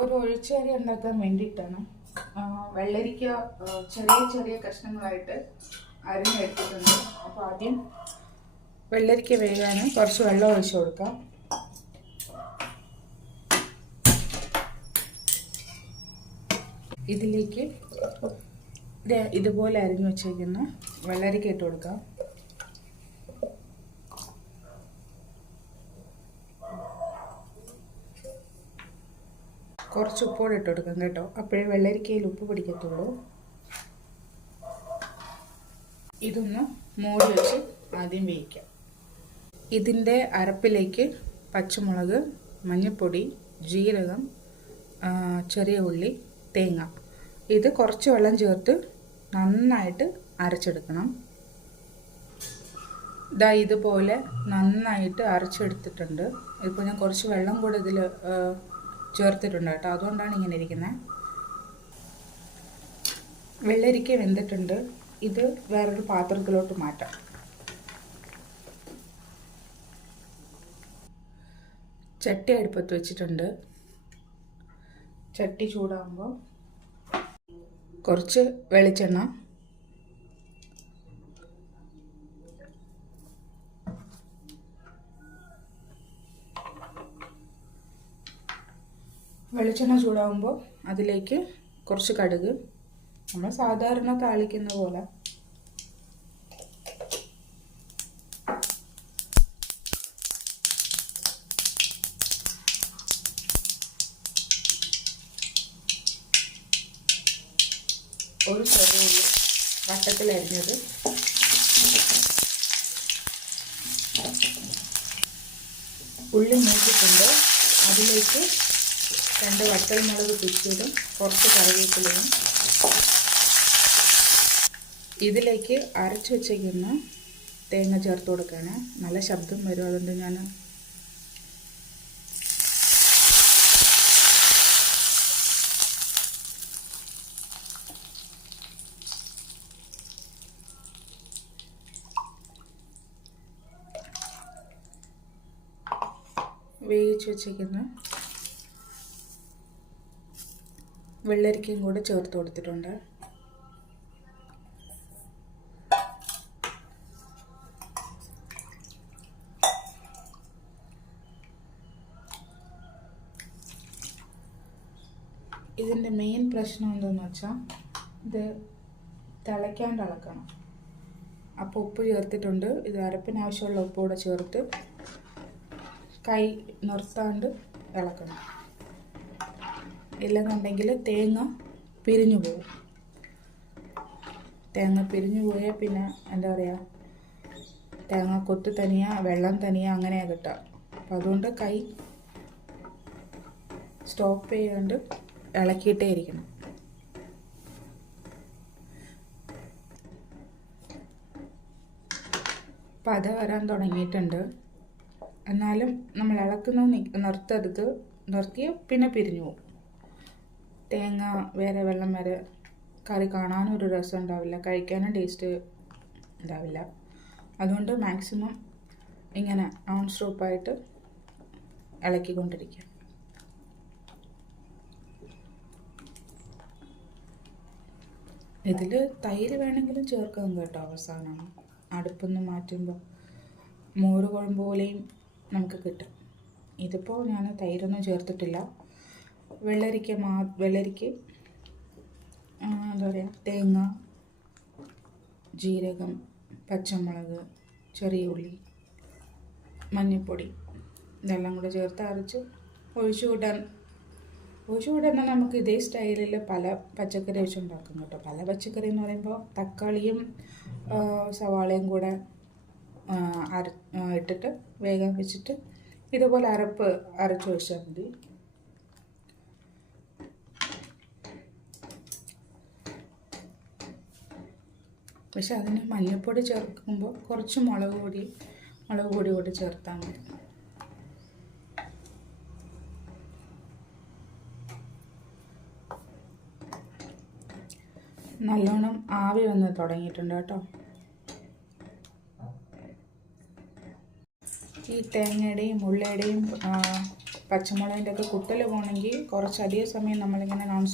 ഒരു ഒഴിച്ചുകറി ഉണ്ടാക്കാൻ വേണ്ടിയിട്ടാണ്. വെള്ളരിക്ക ചെറിയ ചെറിയ കഷ്ണങ്ങളായിട്ട് അരിഞ്ഞെടുത്തിട്ടുണ്ട് അപ്പോൾ ആദ്യം വെള്ളരിക്ക വേകാൻ കുറച്ച് വെള്ളം ഒഴിച്ചു കൊടുക്കാം. ഇതിലേക്ക് ഇതുപോലെ അരിഞ്ഞു വെച്ചേക്കുന്ന വെള്ളരിക്ക ഇട്ട് കൊടുക്കാം. കുറച്ച് ഉപ്പോടെ ഇട്ട് കൊടുക്കാം കേട്ടോ. അപ്പോഴേ വെള്ളരിക്കയിൽ ഉപ്പ് പിടിക്കത്തുള്ളൂ. ഇതൊന്ന് മൂടി വെച്ച് ആദ്യം വേവിക്കാം. ഇതിന്റെ അരപ്പിലേക്ക് പച്ചമുളക് മഞ്ഞൾപ്പൊടി ജീരകം ചെറിയ ഉള്ളി തേങ്ങ. ഇത് കുറച്ച് വെള്ളം ചേർത്ത് നന്നായിട്ട് അരച്ചെടുക്കണം. ഇതാ ഇതുപോലെ നന്നായിട്ട് അരച്ചെടുത്തിട്ടുണ്ട്. ഇപ്പോൾ ഞാൻ കുറച്ച് വെള്ളം കൂടെ ഇതിൽ ചേർത്തിട്ടുണ്ട് കേട്ടോ. അതുകൊണ്ടാണ് ഇങ്ങനെ ഇരിക്കുന്നത് വെള്ളരിക്ക വെന്തിട്ടുണ്ട്. ഇത് വേറൊരു പാത്രത്തിലോട്ട് മാറ്റാം. ചട്ടി അടുപ്പത്ത് വെച്ചിട്ടുണ്ട്. ചട്ടി ചൂടാകുമ്പോൾ കുറച്ച് വെളിച്ചെണ്ണ വെളിച്ചെണ്ണ ചൂടാകുമ്പോൾ അതിലേക്ക് കുറച്ച് കടുക്. നമ്മൾ സാധാരണ താളിക്കുന്ന പോലെ. ഒരു ചെറിയ വട്ടത്തിലരിഞ്ഞത് ഉള്ളി മൂക്കിട്ടുണ്ട് അതിലേക്ക് രണ്ട് വട്ടൽമുളക് പിച്ചിയതും കുറച്ച് കറിവേപ്പിലയും. ഇതിലേക്ക് അരച്ചു വെച്ചേക്കുന്ന തേങ്ങ ചേർത്ത് കൊടുക്കുകയാണ് നല്ല ശബ്ദം വരും അതുകൊണ്ട് ഞാൻ വേവിച്ച് വെച്ചിരിക്കുന്ന വെള്ളരിക്കയും കൂടെ ചേർത്ത് കൊടുത്തിട്ടുണ്ട്. ഇതിന്റെ മെയിൻ പ്രശ്നം എന്തെന്ന് വെച്ചാൽ ഇത് തിളയ്ക്കാണ്ട് അളക്കണം. അപ്പോൾ ഉപ്പ് ചേർത്തിട്ടുണ്ട്. ഇത് അരപ്പിന് ആവശ്യമുള്ള ഉപ്പ് കൂടെ ചേർത്ത് കൈ നിർത്താണ്ട് ഇളക്കണം. ഇല്ലെന്നുണ്ടെങ്കിൽ തേങ്ങ പിരിഞ്ഞു പോകും തേങ്ങ പിരിഞ്ഞു പോയാൽ പിന്നെ എന്താ പറയുക തേങ്ങ കൊത്ത് തനിയാ വെള്ളം തനിയാ അങ്ങനെയാണ് കിട്ടുക. അപ്പം അതുകൊണ്ട് കൈ സ്റ്റോപ്പ് ചെയ്യാണ്ട് ഇളക്കിയിട്ടേ ഇരിക്കണം. പത വരാൻ തുടങ്ങിയിട്ടുണ്ട്. എന്നാലും നമ്മൾ ഇളക്കുന്നത് നി- നിർത്തരുത്. നിർത്തിയാൽ പിന്നെ പിരിഞ്ഞു പോകും തേങ്ങ വേറെ വെള്ളം വരെ കറി കാണാനും ഒരു രസം ഉണ്ടാവില്ല കഴിക്കാനും ടേസ്റ്റ് ഉണ്ടാവില്ല. അതുകൊണ്ട് മാക്സിമം ഇങ്ങനെ നോൺ സ്റ്റോപ്പായിട്ട് ഇളക്കിക്കൊണ്ടിരിക്കുക. ഇതിൽ തൈര് വേണമെങ്കിലും ചേർക്കാം കേട്ടോ അവസാനം. അടുപ്പൊന്ന് മാറ്റുമ്പോൾ മോര് കുഴമ്പ് പോലെയും നമുക്ക് കിട്ടും. ഇതിപ്പോൾ ഞാൻ തൈരൊന്നും ചേർത്തിട്ടില്ല. വെള്ളരിക്ക മാ വെള്ളരിക്ക എന്താ പറയുക തേങ്ങ ജീരകം പച്ചമുളക് ചെറിയ ഉള്ളി മഞ്ഞൾപ്പൊടി ഇതെല്ലാം കൂടെ ചേർത്ത് അരച്ച് ഒഴിച്ചു കൂട്ടാൻ ഒഴിച്ചു കൂട്ടാൻ നമുക്ക് ഇതേ സ്റ്റൈലിൽ പല പച്ചക്കറി വെച്ചുണ്ടാക്കും കേട്ടോ. പല പച്ചക്കറി എന്ന് പറയുമ്പോൾ തക്കാളിയും സവാളയും കൂടെ അര ഇട്ടിട്ട് വേഗം വെച്ചിട്ട് ഇതുപോലെ അരപ്പ് അരച്ച് വെച്ചാൽ മതി. പക്ഷെ അതിന് മഞ്ഞൾപ്പൊടി ചേർക്കുമ്പോൾ കുറച്ച് മുളക് പൊടി മുളക് പൊടി കൂടി ചേർത്താൽ മതി. നല്ലോണം ആവി വന്ന് തുടങ്ങിയിട്ടുണ്ട് കേട്ടോ. ഈ തേങ്ങയുടെയും ഉള്ളിയുടെയും പച്ചമുളകിന്റെയൊക്കെ പച്ചമുളകിന്റെ ഒക്കെ പോകണമെങ്കിൽ കുറച്ചധികം സമയം നമ്മളിങ്ങനെ നോൺ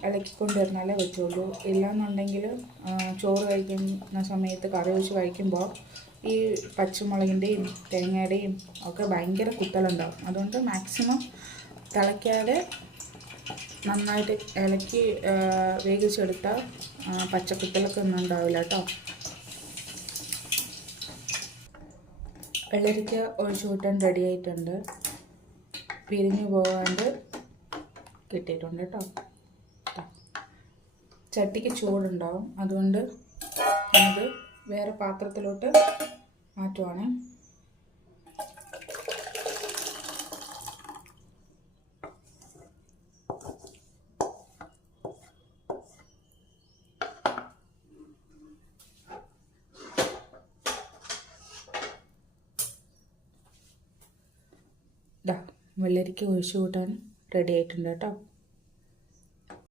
സ്റ്റോപ്പായിട്ട് ഇളക്കിക്കൊണ്ടിരുന്നാലേ പറ്റുള്ളൂ. ഇല്ലാന്നുണ്ടെങ്കിൽ ആ, ചോറ് കഴിക്കുന്ന സമയത്ത് കറി വെച്ച് കഴിക്കുമ്പോൾ ഈ പച്ചമുളകിന്റെയും തേങ്ങയുടെയും ഒക്കെ ഭയങ്കര കുത്തലുണ്ടാവും. അതുകൊണ്ട് മാക്സിമം തിളയ്ക്കാതെ നന്നായിട്ട് ഇളക്കി ആ, പച്ചക്കുത്തലൊക്കെ ഒന്നും ഉണ്ടാവില്ല കേട്ടോ. വെള്ളരിക്ക ഒഴിച്ചു കൂട്ടാൻ റെഡി ആയിട്ടുണ്ട്. പിരിഞ്ഞു പോകാണ്ട് കിട്ടിയിട്ടുണ്ട് കേട്ടോ. ട്ടോ. ചട്ടിക്ക് ചൂടുണ്ടാവും. അതുകൊണ്ട് അത് വേറെ പാത്രത്തിലോട്ട് മാറ്റുവാണ്. വെള്ളരിക്ക ഒഴിച്ചു കൂട്ടാൻ റെഡി ആയിട്ടുണ്ട് കേട്ടോ.